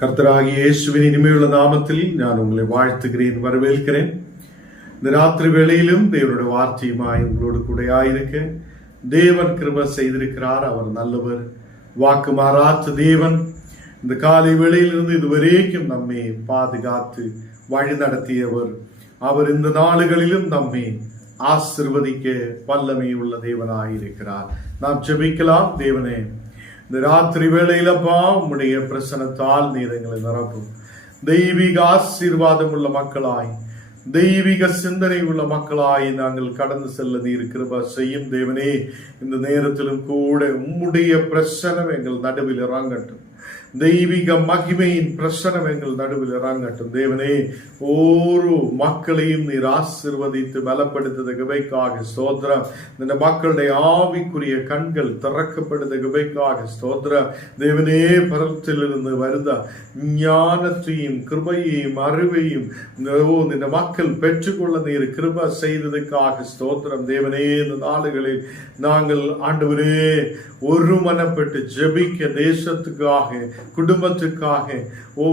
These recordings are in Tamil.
கர்த்தராகிய இயேசுவின் இனிமையுள்ள நாமத்தில் நான் உங்களை வாழ்த்துகிறேன், வரவேற்கிறேன். இந்த ராத்திரி வேளையிலும் தேவனுடைய வார்த்தையுமாய் உங்களோடு கூட ஆயிருக்க தேவன் கிருபை செய்திருக்கிறார். அவர் நல்லவர், வாக்கு மாறாத்த தேவன். இந்த காலை வேளையிலிருந்து இதுவரைக்கும் நம்மை பாதுகாத்து வழி நடத்தியவர். அவர் இந்த நாடுகளிலும் நம்மை ஆசீர்வதிக்க வல்லமை உள்ள தேவனாயிருக்கிறார். நாம் ஜெபிக்கலாம். தேவனே, இந்த ராத்திரி வேளையிலப்பா உம்முடைய பிரசனத்தால் நீர் எங்களை நிரப்பும். தெய்வீக ஆசீர்வாதம் உள்ள மக்களாய், தெய்வீக சிந்தனை உள்ள மக்களாய் நாங்கள் கடந்து செல்ல நீர் கிருபை செய்யும். தேவனே, இந்த நேரத்திலும் கூட உம்முடைய பிரசனம் எங்கள் நடுவில் இறங்கட்டும். தெய்வீக மகிமையின் பிரசனம் எங்கள் நடுவில் இறங்கட்டும். தேவனே, ஒரு மக்களையும் நீர் ஆசீர்வதித்து பலப்படுத்த கிருபைக்காக ஸ்தோத்திரம். இந்த மக்களுடைய ஆவிக்குரிய கண்கள் திறக்கப்படுத்த கிருபைக்காக ஸ்தோத்திரம். தேவனே, பரத்திலிருந்து வருத ஞானத்தையும் கிருபையையும் அறிவையும் இந்த மக்கள் பெற்றுக்கொள்ள நீர் கிருபை செய்ததுக்காக ஸ்தோத்திரம். தேவனே, இந்த நாடுகளில் நாங்கள் ஆண்டவரே ஒருமனப்பட்டு ஜெபிக்க, தேசத்துக்காக, குடும்பத்துக்காக,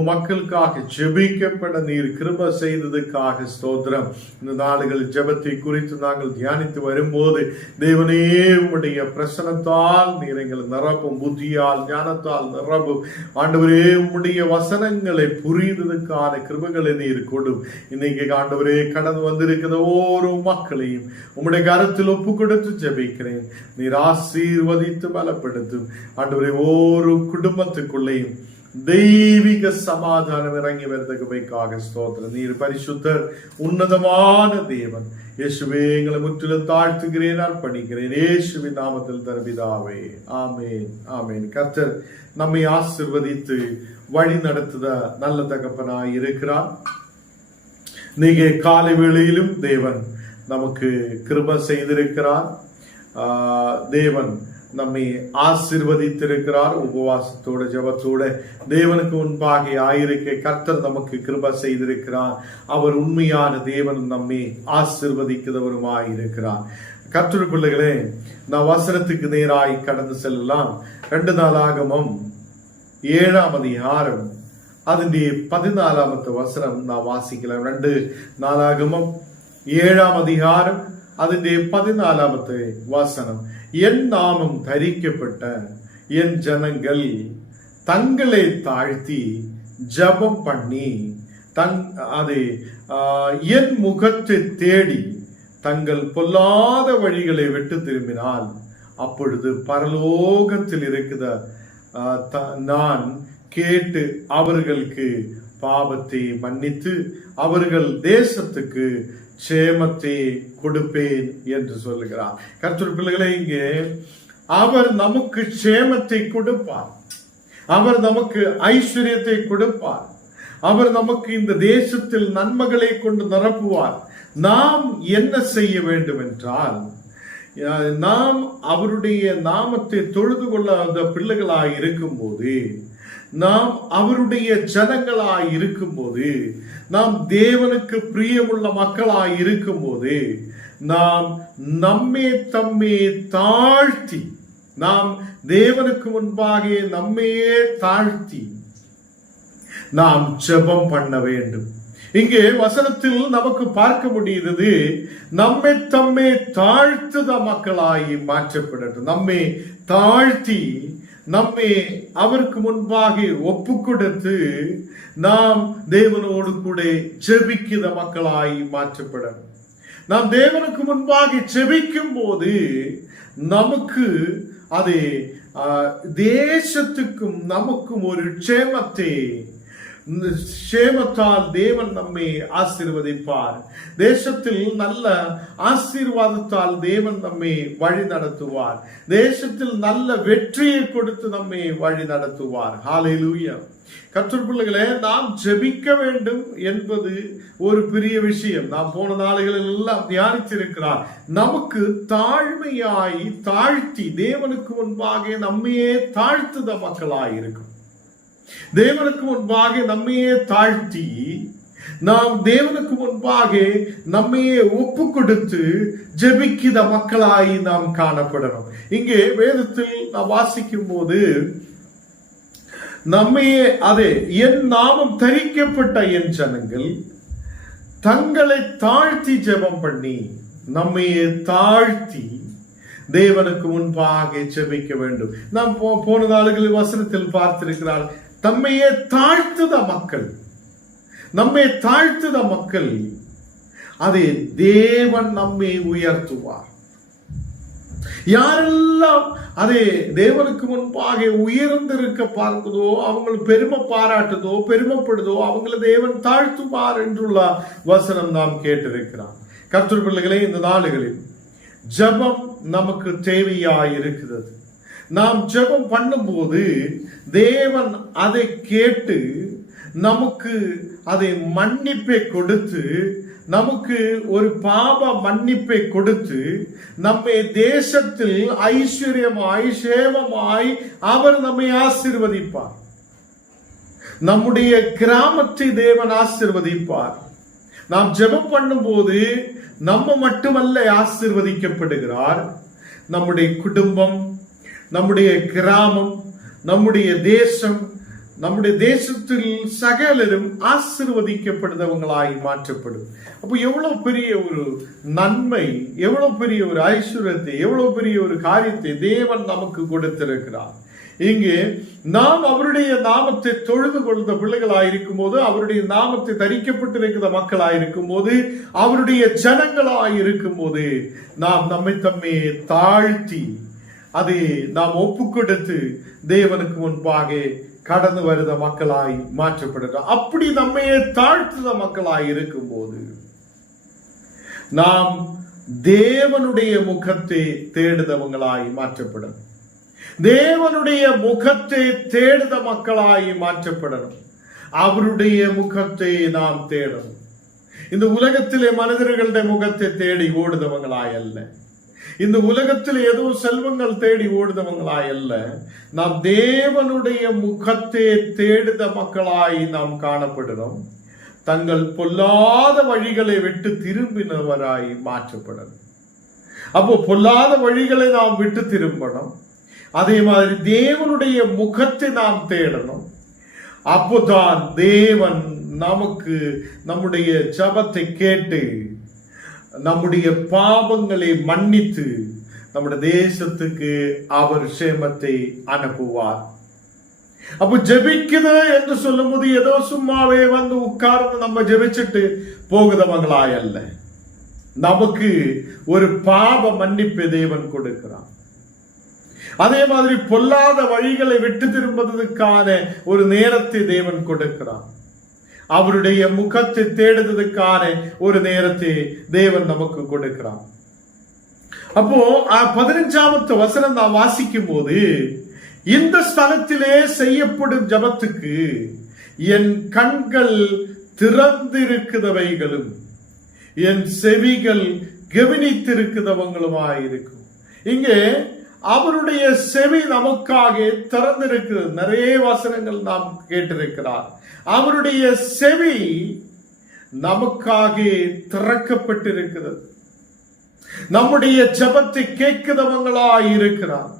மக்களுக்காக ஜெபிக்கப்பட நீர் கிருபை செய்ததுக்காக ஸ்தோத்திரம். இந்த நாடுகளில் ஜெபத்தை குறித்து நாங்கள் தியானித்து வரும்போது தேவனே உம்முடைய பிரசனத்தால் நீர் எங்களை நிரப்பும், புத்தியால் ஞானத்தால் நிரப்பும். ஆண்டவரே, உம்முடைய வசனங்களை புரிந்ததுக்கான கிருபைகளை நீர் கொடும். இன்னைக்கு ஆண்டவரே கடந்து வந்திருக்கிற ஒவ்வொரு மக்களையும் உம்முடைய கரத்தில் ஒப்பு கொடுத்து ஜெபிக்கிறேன். நீர் ஆசீர்வதித்து பலப்படுத்தும். ஆண்டவரே, ஒவ்வொரு குடும்பத்துக்குள்ளேயும் தெய்வீக சமாதானம் இறங்கி வருவதற்காக ஸ்தோத்திரம். நீர் பரிசுத்தர், உன்னதமான தேவன். இயேசுவே, எங்களை முற்றிலும் தாழ்த்துகிறேன், அர்ப்பணிக்கிறேன். இயேசுவின் நாமத்தில் தருபிதாவே, ஆமேன், ஆமேன். கர்த்தர் நம்மை ஆசீர்வதித்து வழி நடத்துத நல்ல தகப்பனாய் இருக்கிறார். நீங்க காலை வேளையிலும் தேவன் நமக்கு கிருபை செய்திருக்கிறார். தேவன் நம்மை ஆசீர்வதித்திருக்கிறார். உபவாசத்தோட ஜெபத்தோட தேவனுக்கு முன்பாக ஆயிருக்க கர்த்தர் நமக்கு கிருபை செய்திருக்கிறார். அவர் உண்மையான தேவன், நம்மை ஆசீர்வதிக்கிறவருமாயிருக்கிறார். கர்த்தர் பிள்ளைகளே, நான் வசனத்துக்கு நேராய் கடந்து செல்லலாம். 2 நாளாகமம் 7ஆம் அதிகாரம் അതിന്റെ 14ാമത്തെ വസനം നാം വാസിக்கலாம். 2 നാளாகமம் 7ஆம் அதிகாரம் അതിന്റെ 14ാമത്തെ வசனம். என் நாமம் தரிக்கப்பட்ட என் ஜனங்கள் தங்களை தாழ்த்தி ஜபம் பண்ணி என் முகத்தை தேடி தங்கள் பொல்லாத வழிகளை விட்டு திரும்பினால் அப்பொழுது பரலோகத்தில் இருக்கிற நான் கேட்டு அவர்களுக்கு பாவத்தை மன்னித்து அவர்கள் தேசத்துக்கு க்ஷேமத்தை கொடுப்பேன் என்று சொல்லுகிறார். கர்த்தர் பிள்ளைகளே, இங்கே அவர் நமக்கு க்ஷேமத்தை கொடுப்பார், அவர் நமக்கு ஐஸ்வர்யத்தை கொடுப்பார், அவர் நமக்கு இந்த தேசத்தில் நன்மைகளை கொண்டு நிரப்புவார். நாம் என்ன செய்ய வேண்டும் என்றால், நாம் அவருடைய நாமத்தை தொழுது கொள்ளாத பிள்ளைகளாய் இருக்கும் போது, நாம் அவருடைய ஜனங்களாய் இருக்கும் போது, நாம் தேவனுக்கு பிரியமுள்ள மக்களாய் இருக்கும் போது, நாம் நம்மை தம்மே தாழ்த்தி, நாம் தேவனுக்கு முன்பாக நம்மையே தாழ்த்தி நாம் ஜெபம் பண்ண வேண்டும். இங்கே வசனத்தில் நமக்கு பார்க்க முடியுது, நம்மை தம்மே தாழ்த்துத மக்களாய் மாற்றப்படட்டும். நம்மை தாழ்த்தி நம்மை அவருக்கு முன்பாக ஒப்பு கொடுத்து நாம் தேவனோடு கூட ஜெபிக்கிற மக்களாய் மாற்றப்படணும். நாம் தேவனுக்கு முன்பாக ஜெபிக்கும் போது நமக்கு அது தேசத்துக்கும் நமக்கும் ஒரு க்ஷேமத்தால் தேவன் நம்மை ஆசீர்வதிப்பார். தேசத்தில் நல்ல ஆசீர்வாதத்தால் தேவன் நம்மை வழி நடத்துவார். தேசத்தில் நல்ல வெற்றியை கொடுத்து நம்மை வழி நடத்துவார். ஹல்லேலூயா. கர்த்தர் பிள்ளைகளே, நாம் ஜெபிக்க வேண்டும் என்பது ஒரு பெரிய விஷயம். நாம் போன நாளுகளில் எல்லாம் தியானித்திருக்கிறார். நமக்கு தாழ்மையாய் தாழ்த்தி தேவனுக்கு முன்பாக நம்மையே தாழ்த்துத மக்களாய் இருக்கும். தேவனுக்கு முன்பாக நம்மையே தாழ்த்தி நாம் தேவனுக்கு முன்பாக நம்மையே ஒப்பு கொடுத்து ஜெபிக்கிற மக்களாய் நாம் காணப்படணும். இங்கே வேதத்தில் நாம் வாசிக்கும் போது நம்மையே அதே என் நாமம் தரிக்கப்பட்ட என் ஜனங்கள் தங்களை தாழ்த்தி ஜெபம் பண்ணி, நம்மையே தாழ்த்தி தேவனுக்கு முன்பாக ஜெபிக்க வேண்டும். நாம் போன நாளுகளில் வசனத்தில் பார்த்திருக்கிறார், தம்மையே தாழ்த்துத மக்கள், நம்மை தாழ்த்துத மக்கள், அதே தேவன் நம்மை உயர்த்துவார். யாரெல்லாம் அதே தேவனுக்கு முன்பாக உயர்ந்திருக்க பார்க்குதோ, அவங்களை பெருமை பாராட்டுதோ, பெருமைப்படுதோ, அவங்களை தேவன் தாழ்த்துவார் என்றுள்ள வசனம் நாம் கேட்டிருக்கிறார். கர்த்தர் பிள்ளைகளே, இந்த நாளுகளில் ஜெபம் நமக்கு தேவையாய் இருக்கிறது. நாம் ஜெபம் பண்ணும்போது தேவன் அதை கேட்டு நமக்கு அதை மன்னிப்பை கொடுத்து, நமக்கு ஒரு பாவ மன்னிப்பை கொடுத்து, நம்மை தேசத்தில் ஐஸ்வர்யமாய் சேமமாய் அவர் நம்மை ஆசீர்வதிப்பார். நம்முடைய கிராமத்தை தேவன் ஆசீர்வதிப்பார். நாம் ஜெபம் பண்ணும்போது நம்ம மட்டுமல்ல ஆசீர்வதிக்கப்படுகிறார், நம்முடைய குடும்பம், நம்முடைய கிராமம், நம்முடைய தேசம், நம்முடைய தேசத்தில் சகலரும் ஆசீர்வதிக்கப்படுதவங்களாய் மாற்றப்படும். அப்போ எவ்வளவு பெரிய ஒரு நன்மை, எவ்வளவு பெரிய ஒரு ஐஸ்வர்யத்தை, எவ்வளவு பெரிய ஒரு காரியத்தை தேவன் நமக்கு கொடுத்திருக்கிறார். இங்கே நாம் அவருடைய நாமத்தை தொழுது கொள்ளுத பிள்ளைகளாயிருக்கும் போது, அவருடைய நாமத்தை தரிக்கப்பட்டிருக்கிற மக்களாயிருக்கும் போது, அவருடைய ஜனங்களாயிருக்கும் போது, நாம் நம்மை தம்மே தாழ்த்தி அதை நாம் ஒப்பு கொடுத்து தேவனுக்கு முன்பாக கடந்து வருத மக்களாய் மாற்றப்படுகிறோம். அப்படி நம்மையே தாழ்த்துத மக்களாய் இருக்கும் போது நாம் தேவனுடைய முகத்தை தேடுதவங்களாய் மாற்றப்படும். தேவனுடைய முகத்தை தேடுத மக்களாய் மாற்றப்படணும். அவருடைய முகத்தை நாம் தேடணும். இந்த உலகத்திலே மனிதர்களுடைய முகத்தை தேடி ஓடுதவங்களாய் அல்ல, இந்த உலகத்தில் ஏதோ செல்வங்கள் தேடி ஓடுதவங்களாய் அல்ல, நாம் தேவனுடைய முகத்தை தேடுத மக்களாய் நாம் காணப்படுகிறோம். தங்கள் பொல்லாத வழிகளை விட்டு திரும்பினவராய் மாற்றப்படணும். அப்போ பொல்லாத வழிகளை நாம் விட்டு திரும்பணும். அதே மாதிரி தேவனுடைய முகத்தை நாம் தேடணும். அப்போதான் தேவன் நமக்கு நம்முடைய ஜெபத்தை கேட்டு நம்முடைய பாவங்களை மன்னித்து நம்முடைய தேசத்துக்கு அவர் சேமத்தை அனுப்புவார். அப்ப ஜெபிக்குது என்று சொல்லும் போது ஏதோ சும்மாவே வந்து உட்கார்ந்து நம்ம ஜெபிச்சுட்டு போகுதவங்களாய் அல்ல, நமக்கு ஒரு பாவ மன்னிப்பை தேவன் கொடுக்கிறார். அதே மாதிரி பொல்லாத வழிகளை விட்டு திரும்புவதற்கான ஒரு நேரத்தை தேவன் கொடுக்கிறார். அவருடைய முகத்தை தேடுவதற்கான ஒரு நேரத்தை தேவன் நமக்கு கொடுக்கிறார். அப்போ 15வது வசனம் நான் வாசிக்கும் போது, இந்த ஸ்தலத்திலே செய்யப்படும் ஜபத்துக்கு என் கண்கள் திறந்திருக்கிறவைகளும் என் செவிகள் கவனித்திருக்கிறவங்களுமாயிருக்கும். இங்கே அவருடைய செவி நமக்காக திறந்திருக்கிறது. நிறைய வசனங்கள் நாம் கேட்டிருக்கிறார். அவருடைய செவி நமக்காக திறக்கப்பட்டிருக்கிறது. நம்முடைய ஜெபத்தை கேட்கிறவங்களாய் இருக்கிறார்.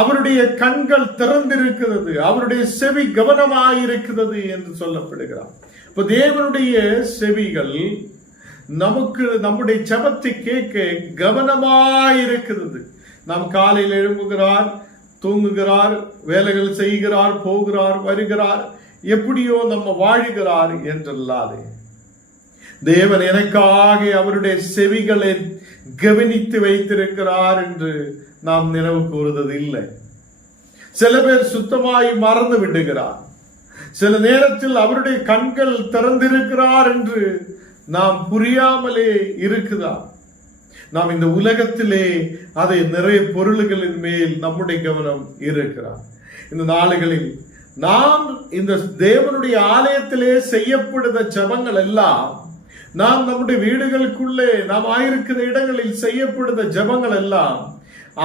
அவருடைய கண்கள் திறந்திருக்கிறது, அவருடைய செவி கவனமாயிருக்கிறது என்று சொல்லப்படுகிறார். இப்ப தேவனுடைய செவிகள் நமக்கு நம்முடைய ஜெபத்தை கேட்க கவனமாயிருக்கிறது. நாம் காலையில் எழும்புகிறார், தூங்குகிறார், வேலைகள் செய்கிறார், போகிறார், வருகிறார், எப்படியோ நம்ம வாழுகிறார் என்றல்லாதே தேவன் எனக்காக அவருடைய செவிகளை கவனித்து வைத்திருக்கிறார் என்று நாம் நினைவு கூறுவது இல்லை. சில பேர் சுத்தமாய் மறந்து விடுகிறார். சில நேரத்தில் அவருடைய கண்கள் திறந்திருக்கிறார் என்று நாம் புரியாமலே இருக்குதார். நாம் இந்த உலகத்திலே அதை நிறைய பொருள்களின் மேல் நம்முடைய கவனம் இருக்கிறார். இந்த நாளுகளில் நாம் இந்த தேவனுடைய ஆலயத்திலே செய்யப்படுத ஜபங்கள் எல்லாம், நாம் நம்முடைய வீடுகளுக்குள்ளே நாம் ஆயிருக்கிற இடங்களில் செய்யப்படுத ஜபங்கள் எல்லாம்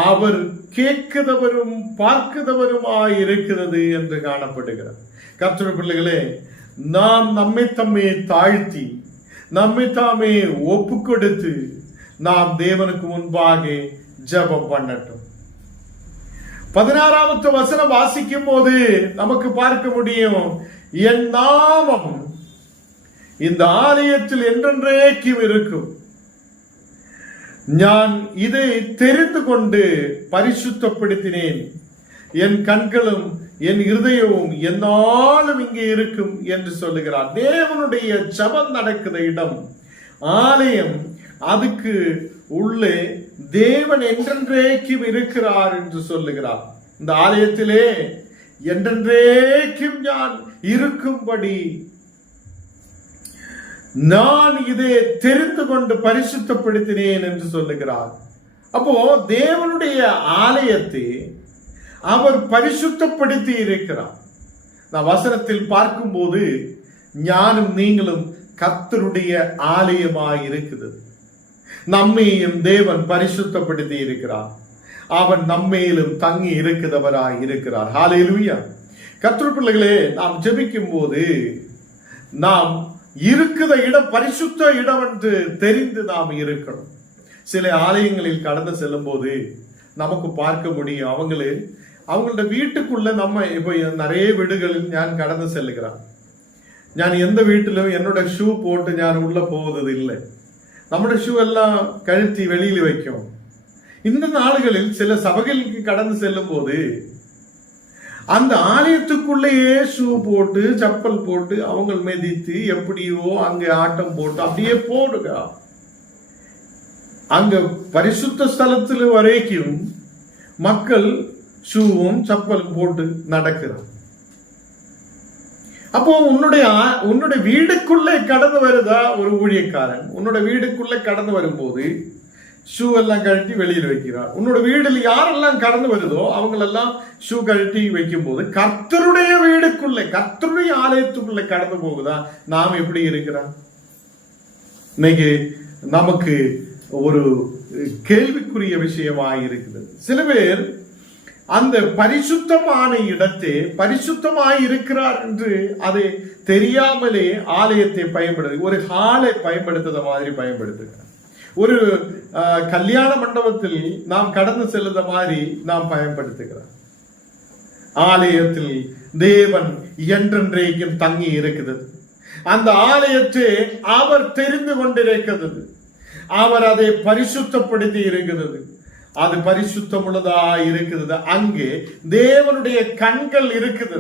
அவர் கேட்கிறவரும் பார்க்கிறவருமாய் இருக்கிறது என்று காணப்படுகிறார். கர்த்தருடைய பிள்ளைகளே, நாம் நம்மை தம்மே தாழ்த்தி நம்மை தாமே ஒப்பு கொடுத்து நாம் தேவனுக்கு முன்பாக ஜெபம் பண்ணட்டும். 16வது வசனம் வாசிக்கும் போது நமக்கு பார்க்க முடியும், என் நாமம் இந்த ஆலயத்தில் என்றென்றைக்கும் இருக்கும். நான் இதை தெரிந்து கொண்டு பரிசுத்தப்படுத்தினேன். என் கண்களும் என் இருதயமும் என்னாலும் இங்கே இருக்கும் என்று சொல்லுகிறார். தேவனுடைய ஜெபம் நடக்கிற இடம் ஆலயம். அதுக்கு உள்ளே தேவன் என்றென்றைக்கும் இருக்கிறார் என்று சொல்லுகிறார். இந்த ஆலயத்திலே என்றென்றைக்கும் நான் இருக்கும்படி நான் இதை தெரிந்து கொண்டு பரிசுத்தப்படுத்தினேன் என்று சொல்லுகிறார். அப்போ தேவனுடைய ஆலயத்தை அவர் பரிசுத்தப்படுத்தி இருக்கிறார். நான் வசனத்தில் பார்க்கும்போது ஞானும் நீங்களும் கர்த்தருடைய ஆலயமாய் இருக்குது. நம்மையும் தேவன் பரிசுத்தப்படுத்தி இருக்கிறார். அவன் நம்மையிலும் தங்கி இருக்கிறவராய் இருக்கிறார். ஹல்லேலூயா. கர்த்தர் பிள்ளைகளே, நாம் ஜெபிக்கும் போது நாம் இருக்கிற இடம் பரிசுத்த இடம் என்று தெரிந்து நாம் இருக்கணும். சில ஆலயங்களில் கடந்து செல்லும் போது நமக்கு பார்க்க முடியும், அவங்களோட வீட்டுக்குள்ள நம்ம இப்ப நிறைய வீடுகளில் நான் கடந்து செல்லுகிறேன். ഞാൻ எந்த வீட்டிலும் என்னோட ஷூ போட்டு ഞാൻ உள்ள போவது இல்லை. നമ്മുടെ ஷூ எல்லாம் கழுத்தி வெளியில் வைக்கும். இந்த நாடுகளில் சில சபைகளுக்கு கடந்து செல்லும் போது அந்த ஆலயத்துக்குள்ளேயே ஷூ போட்டு செப்பல் போட்டு அவங்க மிதித்து எப்படியோ அங்க ஆட்டம் போட்டு அப்படியே போடுங்க. அங்க பரிசுத்த ஸ்தலத்தில் வரைக்கும் மக்கள் ஷூவும் செப்பல் போட்டு நடக்கிறார். அப்போ உன்னுடைய வீடுக்குள்ளே கடந்து வருதா ஒரு ஊழியக்காரன்? உன்னோட வீடுக்குள்ளே கடந்து வரும்போது ஷூ எல்லாம் கழட்டி வெளியில் வைக்கிறார். உன்னோட வீடுல யாரெல்லாம் கடந்து வருதோ அவங்களெல்லாம் ஷூ கழட்டி வைக்கும் போது கர்த்தருடைய வீடுக்குள்ளே, கர்த்தருடைய ஆலயத்துக்குள்ளே கடந்து போகுதா? நாம் எப்படி இருக்கிறோம்? இன்னைக்கு நமக்கு ஒரு கேள்விக்குரிய விஷயமாக இருக்குது. சில பேர் அந்த பரிசுத்தமான இடத்தை பரிசுத்தமாய் இருக்கிறார் என்று அதை தெரியாமலே ஆலயத்தை பயன்படுத்து, ஒரு ஹாலை பயன்படுத்துற மாதிரி பயன்படுத்துகிறார். ஒரு கல்யாண மண்டபத்தில் நாம் கடந்து செல்லுத மாதிரி நாம் பயன்படுத்துகிறார். ஆலயத்தில் தேவன் என்றென்றைக்கும் தங்கி இருக்கிறது. அந்த ஆலயத்தை அவர் தெரிந்து கொண்டிருக்கிறது. அவர் அதை பரிசுத்தப்படுத்தி இருக்கிறது. அது பரிசுத்தம் உள்ளதா இருக்கிறது. அங்கே தேவனுடைய கண்கள் இருக்குது.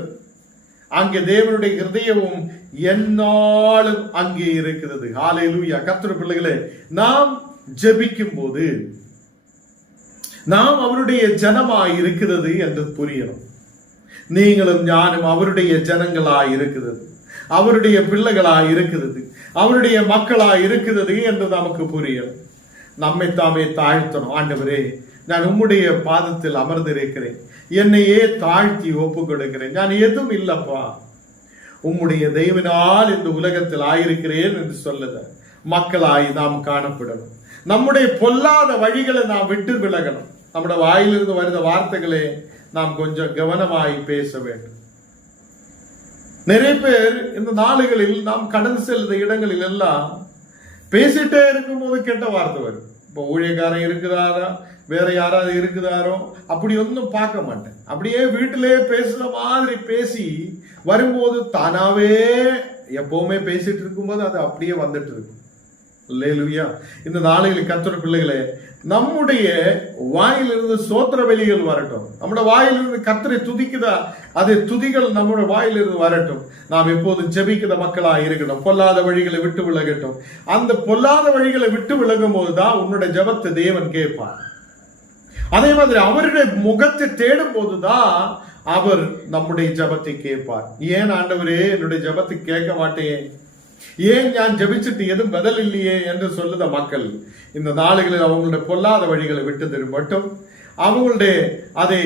அங்கே தேவனுடைய இருதயமும் என்னாலும் அங்கே இருக்கிறது. ஹல்லேலூயா. கர்த்தருடைய பிள்ளைகளே, நாம் ஜெபிக்கும் போது நாம் அவருடைய ஜனமாய் இருக்கிறது என்று புரியணும். நீங்களும் ஞானும் அவருடைய ஜனங்களாய் இருக்கிறது, அவருடைய பிள்ளைகளாய் இருக்கிறது, அவருடைய மக்களாய் இருக்கிறது என்று நமக்கு புரியணும். நம்மை தாமே தாழ்த்தணும். ஆண்டவரே, நான் உம்முடைய பாதத்தில் அமர்ந்திருக்கிறேன், என்னையே தாழ்த்தி ஒப்பு கொடுக்கிறேன், நான் எதுவும் இல்லப்பா, உம்முடைய தெய்வனால் இந்த உலகத்தில் ஆயிருக்கிறேன் என்று சொல்லுத மக்களாய் நாம் காணப்படணும். நம்முடைய பொல்லாத வழிகளை நாம் விட்டு விலகணும். நம்முடைய வாயிலிருந்து வருத வார்த்தைகளை நாம் கொஞ்சம் கவனமாய் பேச வேண்டும். நிறைய பேர் இந்த நாளுகளில் நாம் கடந்து செல்லுற இடங்களில் எல்லாம் பேசிட்டே இருக்கும் போது கெட்ட வார்த்தை வரும். இப்போ ஊழியக்காரன் இருக்குதாரோ வேற யாராவது இருக்குதாரோ அப்படி ஒன்றும் பார்க்க மாட்டேன். அப்படியே வீட்டிலே பேசுற மாதிரி பேசி வரும்போது தானாவே எப்பவுமே பேசிட்டு இருக்கும்போது அது அப்படியே வந்துட்டு இருக்கும். அல்லேலூயா. இந்த நாளையில் கர்த்தருடைய பிள்ளைகளே, நம்முடைய வாயிலிருந்து சோத்திர வெளிகள் வரட்டும். நம்முடைய வாயிலிருந்து கர்த்தரை துதிக்குதா, அது துதிகள் நம்முடைய வாயிலிருந்து வரட்டும். நாம் எப்போதும் ஜெபிக்கிற மக்களா இருக்கணும். பொல்லாத வழிகளை விட்டு விலகட்டும். அந்த பொல்லாத வழிகளை விட்டு விலகும் போதுதான் உன்னுடைய ஜெபத்தை தேவன் கேட்பார். அதே மாதிரி அவருடைய முகத்தை தேடும் போதுதான் அவர் நம்முடைய ஜெபத்தை கேட்பார். ஏன் ஆண்டவரே என்னுடைய ஜெபத்தை கேட்க மாட்டேன், ஏன் நான் ஜெபிச்சுட்டு எதுவும் பதில் இல்லையே என்று சொல்லுத மக்கள் இந்த நாளுகளில் அவங்களுடைய பொல்லாத வழிகளை விட்டு திரும்பட்டும். அவங்களுடைய அதை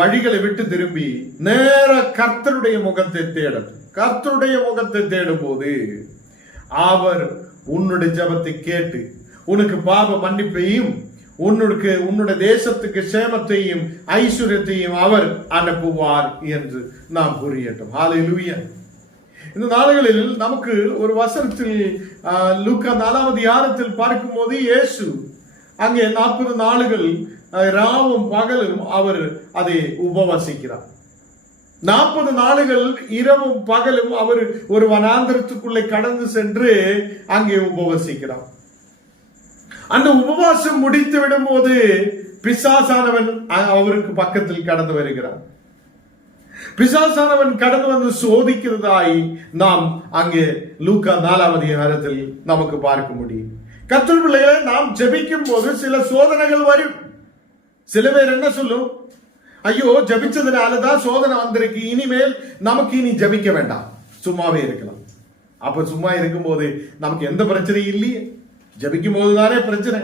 வழிகளை விட்டு திரும்பி நேர கர்த்தருடைய முகத்தை தேடட்டும். கர்த்தருடைய முகத்தை தேடும் போது அவர் உன்னுடைய ஜெபத்தை கேட்டு உனக்கு பாவ மன்னிப்பையும் உன்னுடைய தேசத்துக்கு சேமத்தையும் ஐஸ்வர்யத்தையும் அவர் அனுப்புவார் என்று நாம் புரியட்டும். ஹல்லேலூயா. இந்த நாடுகளில் நமக்கு ஒரு வசனத்தில் லூக்கா 4வது அதிகாரத்தில் பார்க்கும் போது இயேசு அங்கே 40 நாளுகள் ராவும் பகலும் அவர் அதை உபவாசிக்கிறார். 40 நாளுகள் இரவும் பகலும் அவர் ஒரு வனாந்திரத்துக்குள்ளே கடந்து சென்று அங்கே உபவாசிக்கிறார். அந்த உபவாசம் முடித்து விடும் போது பிசாசானவன் அவருக்கு பக்கத்தில் கடந்து வருகிறார். பிசாசானவன் கடந்து வந்து சோதிக்கிறதாய் நாம் அங்கே லூக்கா 4ஆம் அதிகாரத்தில் நமக்கு பார்க்க முடியும். கர்த்தர் பிள்ளைகளை, நாம் ஜெபிக்கும் போது சில சோதனைகள் வரும். சில பேர் என்ன சொல்லும், ஐயோ ஜபிச்சதுனாலதான் சோதனை வந்திருக்கு, இனிமேல் நமக்கு இனி ஜபிக்க வேண்டாம், சும்மாவே இருக்கலாம். அப்ப சும்மா இருக்கும் போது நமக்கு எந்த பிரச்சனையும் இல்லையே, ஜபிக்கும் போதுதானே பிரச்சனை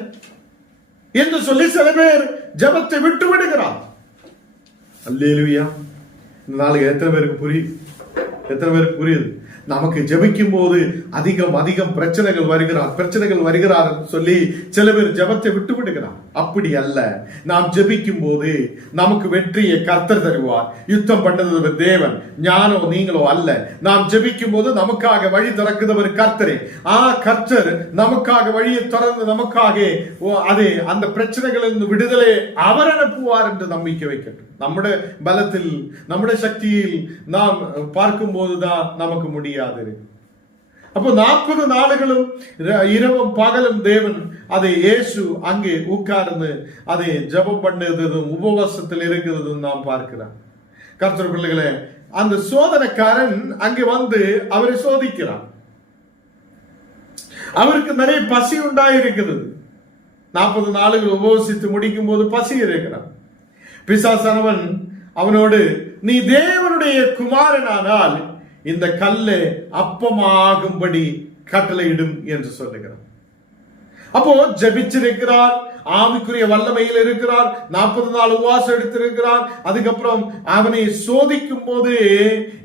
என்று சொல்லி சில பேர் ஜபத்தை விட்டு விடுகிறார். அல்லேலூயா. இந்த நாளுக்கு எத்தனை பேருக்கு புரியுது? எத்தனை பேருக்கு புரியுது? நமக்கு ஜெபிக்கும் போது அதிகம் பிரச்சனைகள் வருகிறார் சொல்லி சில பேர் ஜெபத்தை விட்டு விடுகிறார். அப்படி அல்ல. நாம் ஜெபிக்கும் போது நமக்கு வெற்றியை கர்த்தர் தருவார். யுத்தம் பண்ணது தேவன், ஞானோ நீங்களோ அல்ல. நாம் ஜெபிக்கும் போது நமக்காக வழி திறக்குதவர் கர்த்தரே. கர்த்தர் நமக்காக வழியை திறந்து நமக்காக அந்த பிரச்சனைகளிலிருந்து விடுதலை அவர் அனுப்புவார் என்று நம்பிக்கை வைக்கட்டும். நம்முடைய பலத்தில் நம்முடைய சக்தியில் நாம் பார்க்கும் போதுதான் நமக்கு முடியாது. அப்போ 40 நாளுகளும் இரவும் பகலும் தேவன் அதை இயேசு அங்கே உட்கார்ந்து அதை ஜெபம் பண்ணுறதும் உபவாசத்தில் இருக்கிறதும் நாம் பார்க்கிறோம். கர்த்தர் பிள்ளைகளே, அந்த சோதனைக்காரன் அங்கே வந்து அவரை சோதிக்கிறான். அவருக்கு நிறைய பசி உண்டாயிருக்கிறது. 40 நாளுகள் உபவசித்து முடிக்கும் போது பசி இருக்கிறான். பிசாசானவன் அவனோடு, நீ தேவனுடைய குமாரனானால் இந்த கல்லை அப்பமாகும்படி கட்டளையிடும் என்று சொல்லுகிறார். அப்போ ஜெபிச்சிருக்கிறார், ஆவிக்குரிய வல்லமையில் இருக்கிறார், 40 நாள் உபவாசம் எடுத்திருக்கிறார். அதுக்கப்புறம் அவனை சோதிக்கும் போது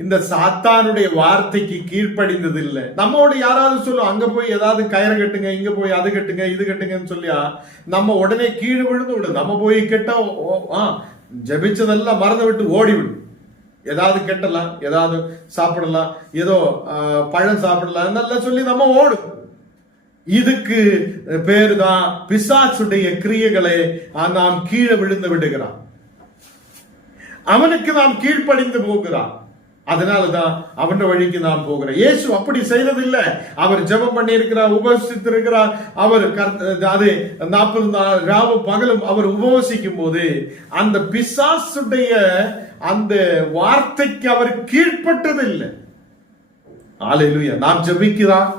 இந்த சாத்தானுடைய வார்த்தைக்கு கீழ்ப்படிந்தது இல்லை. நம்மோட யாராவது சொல்லும், அங்க போய் ஏதாவது கயிறை கட்டுங்க, இங்க போய் அது கட்டுங்க, இது கட்டுங்கன்னு சொல்லியா நம்ம உடனே கீழே விழுந்து விடும். நம்ம போய் கேட்டா ஜெபிச்சதெல்லாம் மறந்து விட்டு ஓடிவிடும். ஏதாவது கெட்டலாம், ஏதாவது சாப்பிடலாம், ஏதோ பழம் சாப்பிடலாம் நல்லா சொல்லி நம்ம ஓடும். இதுக்கு பேருதான் பிசாசுடைய கிரியைகளை நாம் கீழே விழுந்து விடுகிறான். அவனுக்கு நாம் கீழ்ப்படிந்து போகிறான். அதனாலதான் அவன் வழிக்கு நாம் போகிறோம். இயேசு அப்படி செய்ததில்லை. அவர் ஜெபம் பண்ணி இருக்கிறார், உபவசித்திருக்கிறார். அவர் அது 40 நாள் ராவும் பகலும் அவர் உபவசிக்கும் போது அந்த பிசாசுடைய அந்த வார்த்தைக்கு அவர் கீழ்ப்பட்டது இல்லை. அல்லேலூயா. நாம் ஜெபிக்கிறார்,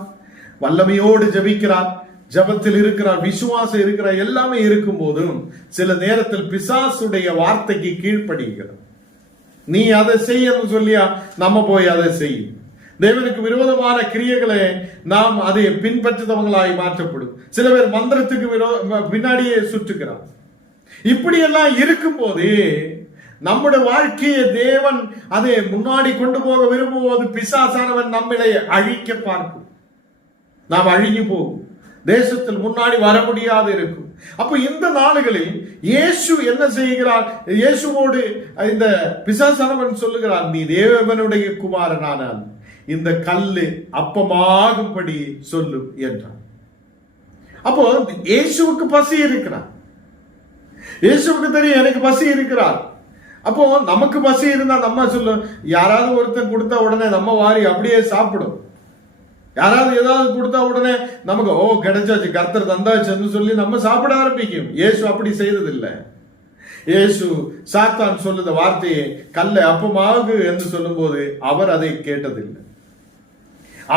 வல்லமையோடு ஜெபிக்கிறார், ஜபத்தில் இருக்கிறார், விசுவாசம் இருக்கிறார், எல்லாமே இருக்கும் போதும் சில நேரத்தில் பிசாசுடைய வார்த்தைக்கு கீழ்ப்படுகிறார். நீ அதை செய்யணும் சொல்லியா நம்ம போய் அதை செய்யும். தேவனுக்கு விரோதமான கிரியைகளை நாம் அதை பின்பற்றுதவங்களாய் மாற்றப்படும். சில பேர் மந்திரத்துக்கு பின்னாடியே சுற்றுக்கிறார். இப்படி எல்லாம் இருக்கும் போது நம்முடைய வாழ்க்கையை தேவன் அதை முன்னாடி கொண்டு போக விரும்பும்போது பிசாசானவன் நம்மளை அழிக்க பார்க்கும். நாம் அழிஞ்சு போகும், தேசத்தில் முன்னாடி வர முடியாது இருக்கும். அப்ப இந்த நாடுகளில் இயேசு என்ன செய்கிறார்? இயேசுவோடு இந்த பிசாசானவன் சொல்லுகிறார், நீ தேவனுடைய குமாரனானால் இந்த கல்லு அப்பமாகும்படி சொல்லு என்றார். அப்போ இயேசுவுக்கு பசி இருக்கிறார். இயேசுவுக்கு தெரியும் எனக்கு பசி இருக்கிறார். அப்போ நமக்கு பசி இருந்தா நம்ம சொல்லும், யாராவது ஒருத்தன் கொடுத்தா உடனே நம்ம வாரி அப்படியே சாப்பிடும். யாராவது ஏதாவது கொடுத்தா உடனே நமக்கு கிடைச்சாச்சு, கர்த்தர் தந்தாச்சுன்னு சொல்லி நம்ம சாப்பிட ஆரம்பிக்கும். இயேசு அப்படி செய்ததில்லை. இயேசு சாத்தான் சொல்லுத வார்த்தையை கல்லை அப்பமாகு என்று சொல்லும் போது அவர் அதை கேட்டதில்லை.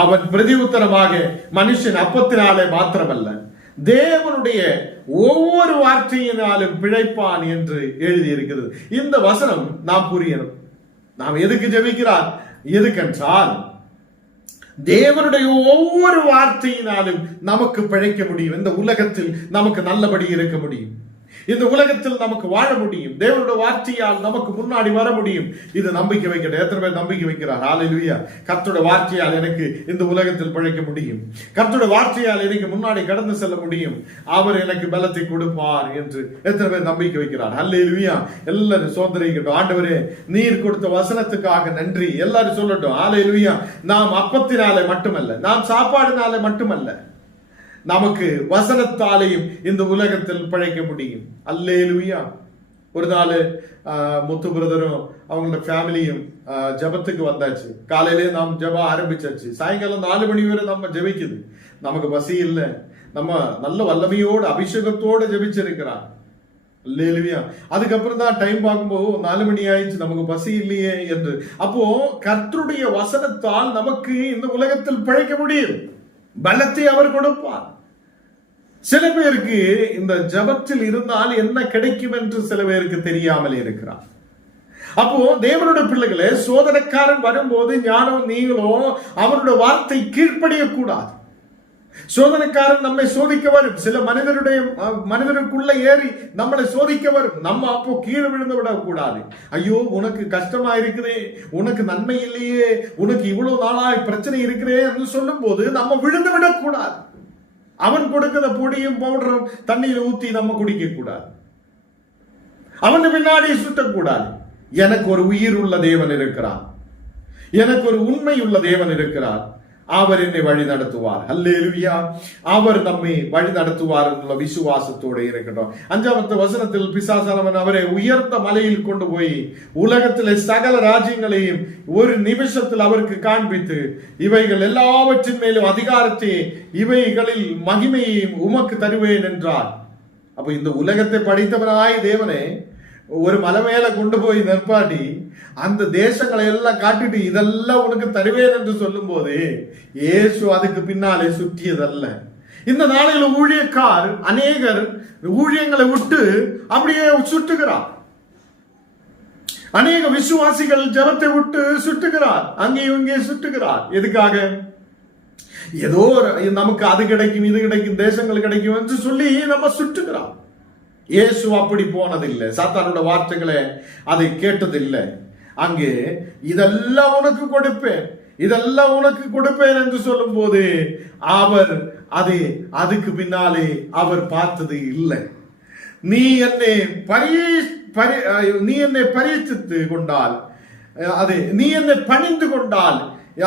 அவன் பிரதி உத்தரமாக மனுஷன் அப்பத்தினாலே மாத்திரமல்ல தேவனுடைய ஒவ்வொரு வார்த்தையினாலும் பிழைப்பான் என்று எழுதி இருக்கிறது. இந்த வசனம் நாம் புரியணும். நாம் எதுக்கு ஜெபிக்கிறார்? எதுக்கென்றால் தேவனுடைய ஒவ்வொரு வார்த்தையினாலும் நமக்கு பிழைக்க முடியும். இந்த உலகத்தில் நமக்கு நல்லபடி இருக்க முடியும். இந்த உலகத்தில் நமக்கு வாழ முடியும். தேவனுடைய வார்த்தையால் நமக்கு முன்னாடி வர முடியும். இது நம்பிக்கை வைக்கணும். எத்தனை பேர் நம்பிக்கை வைக்கிறார்? ஹல்லேலூயா. கர்த்தருடைய வார்த்தையால் எனக்கு இந்த உலகத்தில் பிழைக்க முடியும். கர்த்தருடைய வார்த்தையால் எனக்கு முன்னாடி கடந்து செல்ல முடியும். அவர் எனக்கு பலத்தை கொடுப்பார் என்று எத்தனை பேர் நம்பிக்கை வைக்கிறார்? ஹல்லேலூயா. எல்லாரும் சோதரிக்கட்டும். ஆண்டவரே, நீர் கொடுத்த வசனத்துக்காக நன்றி. எல்லாரும் சொல்லட்டும் ஹல்லேலூயா. நாம் அப்பத்தினாலே மட்டுமல்ல, நாம் சாப்பாடுனாலே மட்டுமல்ல, நமக்கு வசனத்தாலையும் இந்த உலகத்தில் பிழைக்க முடியும். அல்லேலூயா. ஒரு நாள் முத்து பிரதரும் அவங்களோட ஃபேமிலியும் ஜபத்துக்கு வந்தாச்சு. காலையிலே நாம் ஜபம் ஆரம்பிச்சாச்சு. சாயங்காலம் 4 மணி வரை நம்ம ஜபிக்குது. நமக்கு பசி இல்லை. நம்ம நல்ல வல்லமையோடு அபிஷேகத்தோடு ஜபிச்சிருக்கிறார். அல்லேலூயா. அதுக்கப்புறம் தான் டைம் பார்க்கும்போது 4 மணி ஆயிடுச்சு, நமக்கு பசி இல்லையே என்று. அப்போ கர்த்தருடைய வசனத்தால் நமக்கு இந்த உலகத்தில் பிழைக்க முடியும். பலத்தை அவர் கொடுப்பார். சில பேருக்கு இந்த ஜபத்தில் இருந்தால் என்ன கிடைக்கும் என்று சில பேருக்கு தெரியாமல் இருக்கிறார். அப்போ தேவனுடைய பிள்ளைகளே, சோதனைக்காரன் வரும்போது ஞானம் நீங்களும் அவருடைய வார்த்தை கீழ்ப்படிய கூடாது. சோதனைக்காரன் நம்மை சோதிக்க வரும். சில மனிதருக்குள்ள ஏறி நம்மளை சோதிக்க வரும். நம்ம அப்போ கீழே விழுந்து விடக்கூடாது. ஐயோ, உனக்கு கஷ்டமா இருக்குதே, உனக்கு நன்மை இல்லையே, உனக்கு இவ்வளவு நாளாய் பிரச்சனை இருக்கிறே என்று சொல்லும் போது நம்ம விழுந்து விடக்கூடாது. அவன் கொடுக்கிற பொடியும் பவுடரும் தண்ணீர் ஊத்தி நம்ம குடிக்க கூடாது. அவன் பின்னாடி சுத்தக்கூடாது. எனக்கு ஒரு உயிர் உள்ள தேவன் இருக்கிறார், எனக்கு ஒரு உண்மை உள்ள தேவன் இருக்கிறார், அவர் என்னை வழி நடத்துவார். அல்லேலூயா. அவர் நம்மை வழி நடத்துவார் என்ற விசுவாசத்தோடு இருக்கட்டும். 5வது வசனத்தில் பிசாசானவன் அவரை உயர்ந்த மலையில் கொண்டு போய் உலகத்திலே சகல ராஜ்யங்களையும் ஒரு நிமிஷத்தில் அவருக்கு காண்பித்து, இவைகள் எல்லாவற்றின் மேலும் அதிகாரத்தை, இவைகளில் மகிமையையும் உமக்கு தருவேன் என்றார். அப்ப இந்த உலகத்தை படைத்தவனாய் தேவனே ஒரு மலை மேல கொண்டு போய் நிற்பாட்டி அந்த தேசங்களை எல்லாம் காட்டிட்டு இதெல்லாம் உனக்கு தருவேன் என்று சொல்லும் போது இயேசு அதுக்கு பின்னாலே சுற்றியதல்ல. இந்த நாளில் ஊழியக்கார் அநேகர் ஊழியங்களை விட்டு அப்படியே சுட்டுகிறார். அநேக விசுவாசிகள் ஜபத்தை விட்டு சுட்டுகிறார், அங்கேயும் இங்கே சுட்டுகிறார். எதுக்காக? ஏதோ நமக்கு அது கிடைக்கும், இது கிடைக்கும், தேசங்கள் கிடைக்கும் என்று சொல்லி நம்ம சுட்டுகிறார். இயேசு அப்படி போனதில்லை. சாத்தானோட வார்த்தைகளை அதை கேட்டதில்லை. அங்கே இதெல்லாம் உனக்கு கொடுப்பேன், இதெல்லாம் உனக்கு கொடுப்பேன் என்று சொல்லும் போது அவர் அதுக்கு பின்னாலே அவர் பார்த்தது இல்லை. நீ என்னை பரீட்சித்து கொண்டால், நீ என்னை பணிந்து கொண்டால்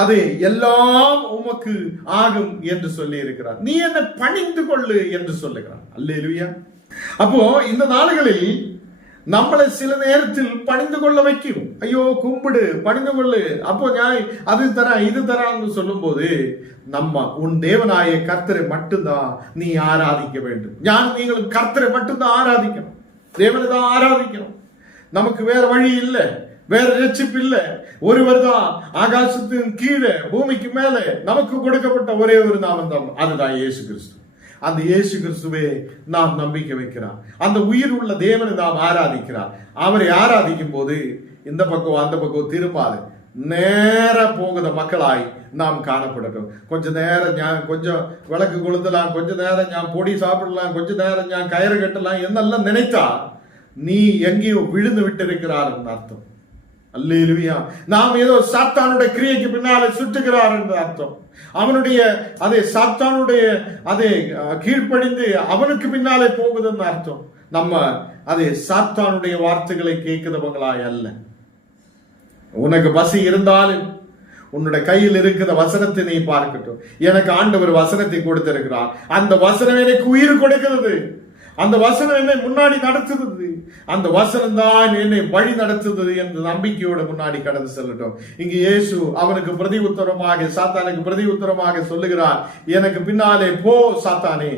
அது எல்லாம் உமக்கு ஆகும் என்று சொல்லி இருக்கிறார். நீ என்னை பணிந்து கொள்ளு என்று சொல்லுகிறார். அல்லேலூயா. அப்போ இந்த நாடுகளில் நம்மளை சில நேரத்தில் பணிந்து கொள்ள வைக்கும். ஐயோ, கும்பிடு, பணிந்து கொள்ளு, அப்போ அது தர இது தரான்னு சொல்லும் போது நம்ம உன் தேவனாய கர்த்தரை மட்டும்தான் நீ ஆராதிக்க வேண்டும். நீங்களும் கர்த்தரை மட்டும்தான் ஆராதிக்கணும், தேவனை தான் ஆராதிக்கணும். நமக்கு வேற வழி இல்லை, வேற ரட்சிப்பு இல்லை. ஒருவர் தான் ஆகாசத்தின் கீழே பூமிக்கு மேலே நமக்கு கொடுக்கப்பட்ட ஒரே ஒரு நாமம் தான், அதுதான் இயேசு கிறிஸ்து. அந்த இயேசு கிறிஸ்துவே நாம் நம்பிக்கை வைக்கிறார். அந்த உயிர் உள்ள தேவனை நாம் ஆராதிக்கிறார். அவரை ஆராதிக்கும் போது இந்த பக்கம் அந்த பக்கம் திரும்பாது, நேர போகுத மக்களாய் நாம் காணப்படட்டும். கொஞ்ச நேரம் கொஞ்சம் விளக்கு கொளுத்தலாம், கொஞ்ச நேரம் பொடி சாப்பிடலாம், கொஞ்ச நேரம் கயிறு கட்டலாம் என்னெல்லாம் நினைத்தா நீ எங்கேயோ விழுந்து விட்டு இருக்கிறார் என்று அர்த்தம். அல்லேலூயா. நாம் ஏதோ சாத்தானுடைய கிரியைக்கு பின்னாலே சுற்றுகிறார் என்று அர்த்தம். அவனுடைய சாத்தானுடைய கீழ்ப்படிந்து அவனுக்கு பின்னாலே போகுதுன்னு அர்த்தம். நம்ம சாத்தானுடைய வார்த்தைகளை கேட்கிறவங்களாய் அல்ல. உனக்கு பசி இருந்தாலும் உன்னுடைய கையில் இருக்கிற வசனத்தை நீ பார்க்கட்டும். எனக்கு ஆண்டவர் வசனத்தை கொடுத்திருக்கிறார், அந்த வசனம் எனக்கு உயிர் கொடுக்கிறது, அந்த வசனம் என்னை முன்னாடி நடத்துகிறது, அந்த வசனம் தான் என்னை வழி நடத்துகிறது என்று நம்பிக்கையோடு முன்னாடி கடந்து செல்லட்டும். இங்கு இயேசு அவனுக்கு பிரதி உத்தரமாக, சாத்தானுக்கு பிரதி உத்தரமாக சொல்லுகிறார், எனக்கு பின்னாலே போ சாத்தானே,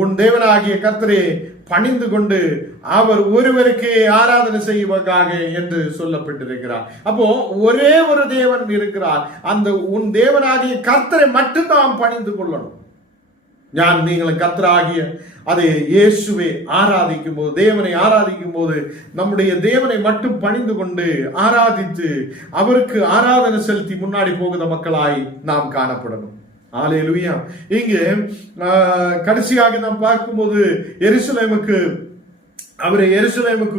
உன் தேவனாகிய கர்த்தரே பணிந்து கொண்டு அவர் ஒருவருக்கே ஆராதனை செய்வதற்காக என்று சொல்லப்பட்டிருக்கிறார். அப்போ ஒரே ஒரு தேவன் இருக்கிறார், அந்த உன் தேவனாகிய கர்த்தரை மட்டும்தான் பணிந்து கொள்ளணும். நீங்களும் கர்த்தராகிய இயேசுவை ஆராதிக்கும் போது, தேவனை ஆராதிக்கும் போது நம்முடைய தேவனை மட்டும் பணிந்து கொண்டு ஆராதித்து அவருக்கு ஆராதனை செலுத்தி முன்னாடி போகிற மக்களாய் நாம் காணப்படணும். அல்லேலூயா. இங்கு கடைசியாக நாம் பார்க்கும்போது எருசலேமுக்கு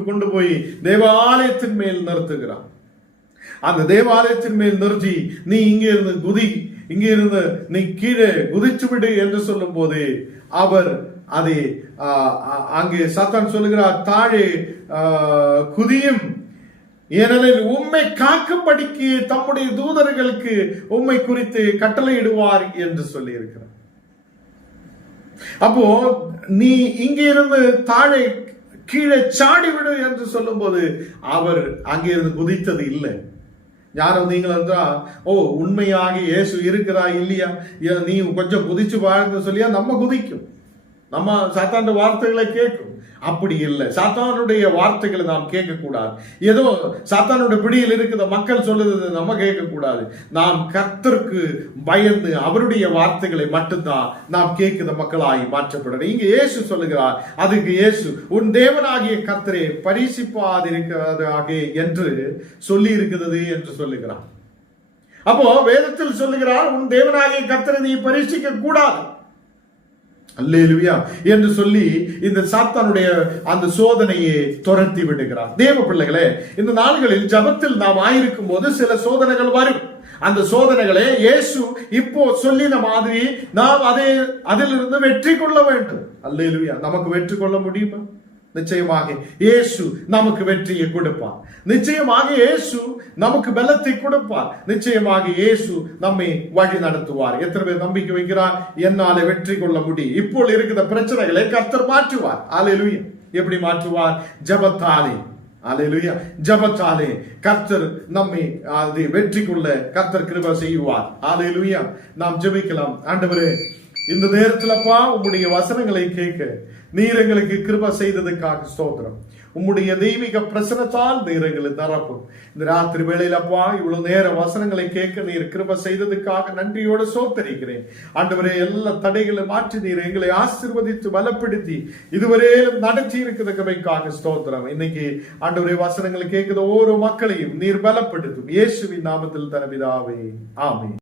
கொண்டு போய் தேவாலயத்தின் மேல் நிறுத்துகிறார். அந்த தேவாலயத்தின் மேல் நிறுத்தி நீ இங்கே இருந்து நீ கீழே குதிச்சு விடு என்று சொல்லும் போது அவர் அங்கே சாத்தான் சொல்லுகிறார், தாழே குதியும், ஏனெனில் உம்மை காக்கும்படிக்கு தம்முடைய தூதர்களுக்கு உம்மை குறித்து கட்டளையிடுவார் என்று சொல்லி இருக்கிறார். அப்போ நீ இங்கே இருந்து தாழே கீழே சாடிவிடு என்று சொல்லும் போது அவர் அங்கிருந்து குதித்தது இல்லை. யாரும் நீங்கள் என்றா உண்மையாக இயேசு இருக்கிறா இல்லையா, நீ கொஞ்சம் குதிச்சு வாழ்ந்து சொல்லியா நம்ம குதிக்கும், நம்ம சாத்தானுடைய வார்த்தைகளை கேட்கும். அப்படி இல்லை, சாத்தானுடைய வார்த்தைகளை நாம் கேட்க கூடாது. ஏதோ சாத்தானுடைய பிடியில் இருக்கிற மக்கள் சொல்லுறது நம்ம கேட்க கூடாது. நாம் கர்த்தருக்கு பயந்து அவருடைய வார்த்தைகளை மட்டும்தான் நாம் கேட்கிற மக்களாகி மாற்றப்படணும். இங்க இயேசு சொல்லுகிறார், அதுக்கு இயேசு உன் தேவனாகிய கர்த்தரை பரிசிப்பாதிருக்கிறதாக என்று சொல்லி இருக்கிறது என்று சொல்லுகிறார். அப்போ வேதத்தில் சொல்லுகிறார், உன் தேவனாகிய கர்த்தரை நீ பரிசிக்க கூடாது அல்லேலூயா என்று சொல்லி இந்த சாத்தானுடைய அந்த சோதனையை துரத்தி விடுகிறார். தேவ பிள்ளைகளே, இந்த நாள்களில் ஜபத்தில் நாம் ஆயிருக்கும் போது சில சோதனைகள் வரும். அந்த சோதனைகளை இயேசு இப்போ சொல்லின மாதிரி நாம் அதிலிருந்து வெற்றி கொள்ள வேண்டும். அல்லேலூயா. நமக்கு வெற்றி கொள்ள முடியுமா? நிச்சயமாக இயேசு நமக்கு வெற்றியை கொடுப்பார். நிச்சயமாக இயேசு நமக்கு பலத்தை கொடுப்பார். நிச்சயமாக இயேசு நம்மை வழி நடத்துவார். எத்தனை பேர் நம்பிக்கை வைக்கிறார்? என்னால வெற்றி கொள்ள முடியும். இப்போ இருக்கிற பிரச்சனைகளை கர்த்தர் மாற்றுவார். அல்லேலூயா. எப்படி மாற்றுவார்? ஜபத்தாலே. அல்லேலூயா. ஜபத்தாலே கர்த்தர் நம்மை அது வெற்றி கொள்ள கர்த்தர் கிருபை செய்வார். அல்லேலூயா. நாம் ஜெபிக்கலாம். ஆண்டவரே, இந்த நேரத்திலப்பா உம்முடைய வசனங்களை கேட்க நீர் எங்களுக்கு கிருபை செய்ததுக்காக ஸ்தோத்திரம். உம்முடைய தெய்வீக பிரசனத்தால் நீர் எங்களை நிரப்பும். இந்த ராத்திரி வேளையிலப்பா இவ்வளவு நேர வசனங்களை கேட்க நீர் கிருபை செய்ததுக்காக நன்றியோடு ஸ்தோத்திரிக்கிறேன். ஆண்டவரே, எல்லா தடைகளை மாற்றி நீர் எங்களை ஆசீர்வதித்து பலப்படுத்தி இதுவரையிலும் நடத்தி இருக்கிறதுக்காக ஸ்தோத்திரம். இன்னைக்கு ஆண்டவரே வசனங்களை கேட்கிற ஒவ்வொரு மக்களையும் நீர் பலப்படுத்தும். இயேசுவின் நாமத்தில் தன பிதாவே, ஆமென்.